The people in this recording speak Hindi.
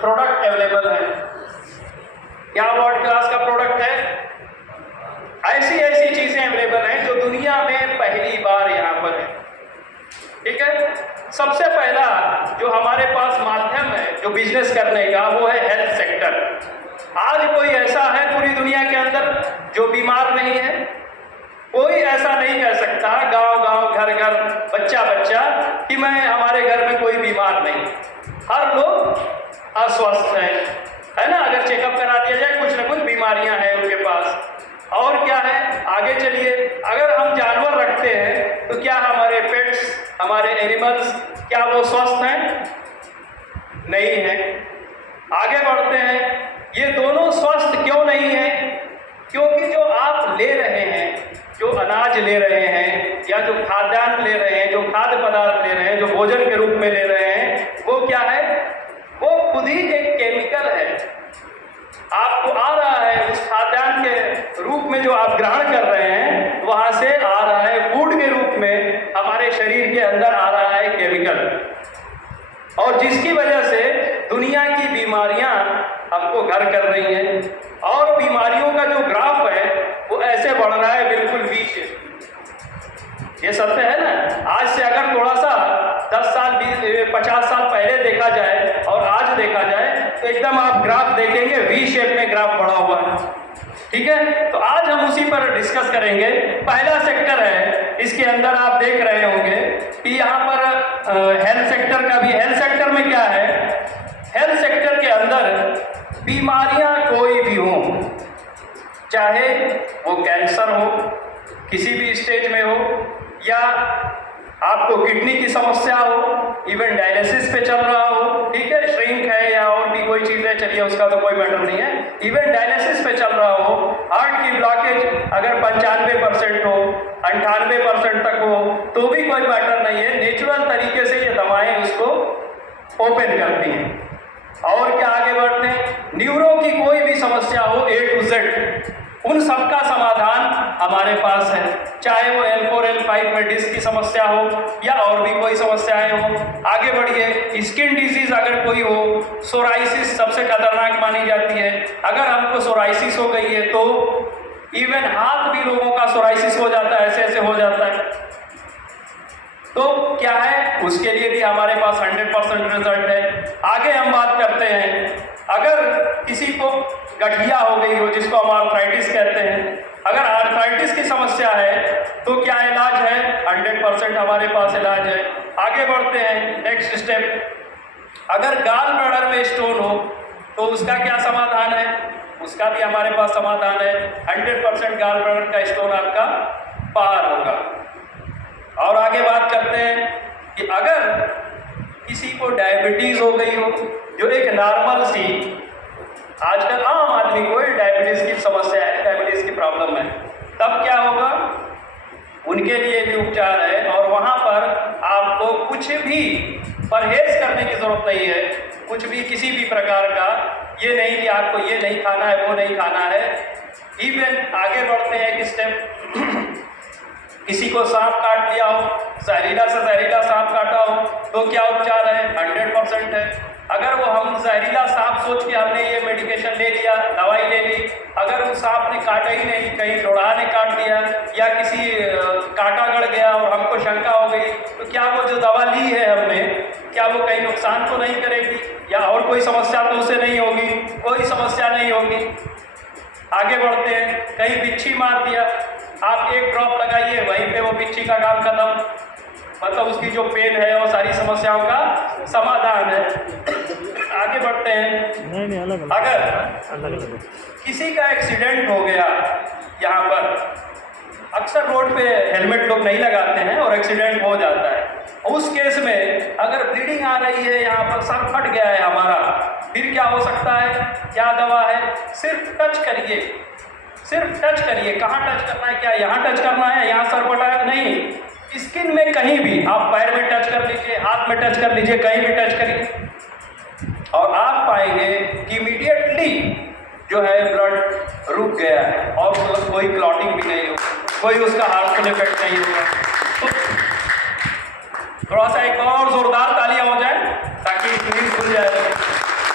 प्रोडक्ट अवेलेबल है। क्या वर्ल्ड क्लास का प्रोडक्ट है? ऐसी ऐसी चीजें अवेलेबल हैं जो दुनिया में पहली बार यहाँ पर है। ठीक है, सबसे पहला जो हमारे पास माध्यम है जो बिजनेस करने का, वो है हेल्थ सेक्टर। आज कोई ऐसा है पूरी दुनिया के अंदर जो बीमार नहीं है? कोई ऐसा नहीं कह सकता गांव गांव, घर घर, बच्चा बच्चा कि मैं, हमारे घर में कोई बीमार नहीं। हर लोग अस्वस्थ है ना? अगर चेकअप करा दिया जाए, कुछ ना कुछ बीमारियां हैं उनके पास। और क्या है, आगे चलिए, अगर हम जानवर रखते हैं तो क्या हमारे पेट्स, हमारे एनिमल्स, क्या वो स्वस्थ हैं? नहीं है। आगे बढ़ते हैं, ये दोनों स्वस्थ क्यों नहीं है? क्योंकि जो आप ले रहे हैं, जो अनाज ले रहे हैं या जो खाद्यान्न ले रहे हैं, जो खाद्य पदार्थ ले रहे हैं, जो भोजन के रूप में ले रहे हैं, वो क्या है? वो खुद ही एक केमिकल है। आपको आ रहा है उस खाद्यान्न के रूप में, जो आप ग्रहण कर रहे हैं, वहां से आ रहा है फूड के रूप में, हमारे शरीर के अंदर आ रहा है केमिकल, और जिसकी वजह से दुनिया की बीमारियां हमको घर कर रही हैं। और बीमारियों का जो ग्राफ है वो ऐसे बढ़ रहा है, बिल्कुल वी शेप। ये सत्य है ना? आज से अगर थोड़ा सा 10 साल 50 साल पहले देखा जाए और आज देखा जाए तो एकदम आप ग्राफ देखेंगे वी शेप में ग्राफ बढ़ा हुआ है। ठीक है, तो आज हम उसी पर डिस्कस करेंगे। पहला सेक्टर है, इसके अंदर आप देख रहे होंगे कि यहाँ पर हेल्थ सेक्टर का भी। हेल्थ सेक्टर में क्या है? हेल्थ सेक्टर के अंदर बीमारियां कोई भी हो, चाहे वो कैंसर हो, किसी भी स्टेज में हो, या आपको किडनी की समस्या हो, इवन डायलिसिस पे चल रहा हो, ठीक है, श्रिंक है या और भी कोई चीज़ है, चलिए उसका तो कोई मैटर नहीं है, इवन डायलिसिस पे चल रहा हो, हार्ट की ब्लॉकेज अगर 95% हो, 98% तक हो, तो भी कोई मैटर नहीं है। नेचुरल तरीके से ये दवाएं उसको ओपन करती हैं। और क्या आगे बढ़ते हैं, न्यूरो की कोई भी समस्या हो, A to Z, उन सबका समाधान हमारे पास है। चाहे वो L4 L5 में डिस्क की समस्या हो या और भी कोई समस्याएं हो। आगे बढ़िए, स्किन डिजीज अगर कोई हो, सोराइसिस सबसे खतरनाक मानी जाती है। अगर हमको सोराइसिस हो गई है तो इवन हाथ भी लोगों का सोराइसिस हो जाता है, ऐसे ऐसे हो जाता है। तो क्या है, उसके लिए भी हमारे पास 100% रिजल्ट है। आगे हम बात करते हैं, अगर किसी को गठिया हो गई हो, जिसको हम आर्थराइटिस कहते हैं, अगर आर्थराइटिस की समस्या है तो क्या इलाज है? 100% हमारे पास इलाज है। आगे बढ़ते हैं, नेक्स्ट स्टेप, अगर गाल ब्लैडर में स्टोन हो तो उसका क्या समाधान है? उसका भी हमारे पास समाधान है। 100% गाल ब्लैडर का स्टोन आपका बाहर होगा। और आगे बात करते हैं कि अगर किसी को डायबिटीज हो गई हो, जो एक नॉर्मल सी, आजकल आम आदमी को डायबिटीज की समस्या है, डायबिटीज की प्रॉब्लम है, तब क्या होगा? उनके लिए भी उपचार है। और वहाँ पर आपको कुछ भी परहेज करने की जरूरत नहीं है, कुछ भी किसी भी प्रकार का, ये नहीं कि आपको ये नहीं खाना है, वो नहीं खाना है। इवन आगे बढ़ते हैं कि स्टेप, किसी को सांप काट दिया हो, जहरीला से जहरीला सांप काटा हो, तो क्या उपचार है? 100% है। अगर वो हम जहरीला सांप सोच के हमने ये मेडिकेशन ले लिया, दवाई ले ली, अगर उस सांप ने काटा ही नहीं, कहीं लोढ़ा ने काट दिया या किसी कांटा गड़ गया और हमको शंका हो गई, तो क्या वो जो दवा ली है हमने, क्या वो कहीं नुकसान तो नहीं करेगी या और कोई समस्या तो उसे नहीं होगी? कोई समस्या नहीं होगी। आगे बढ़ते हैं, कहीं बिच्छी मार दिया, आप एक ड्रॉप लगाइए, वहीं पे वो बिच्छी का काम खत्म, मतलब उसकी जो पेन है वो सारी समस्याओं का समाधान है। आगे बढ़ते हैं, अगर किसी का एक्सीडेंट हो गया, यहाँ पर अक्सर रोड पे हेलमेट लोग नहीं लगाते हैं और एक्सीडेंट हो जाता है, उस केस में अगर ब्लीडिंग आ रही है, यहाँ पर सर फट गया है हमारा, फिर क्या हो सकता है? क्या दवा है? सिर्फ टच करिए, सिर्फ टच करिए। कहाँ टच करना है? क्या यहाँ टच करना है, यहाँ सर फटा है? नहीं, स्किन में कहीं भी, आप पैर में टच कर लीजिए, हाथ में टच कर लीजिए, कहीं भी टच करिए, और आप पाएंगे कि इमीडिएटली जो है ब्लड रुक गया है और कोई क्लॉटिंग भी नहीं हो, कोई उसका हार्मफुल इफेक्ट नहीं होगा। तो थोड़ा सा एक और जोरदार तालियां हो जाए ताकि स्क्रीन खुल जाए।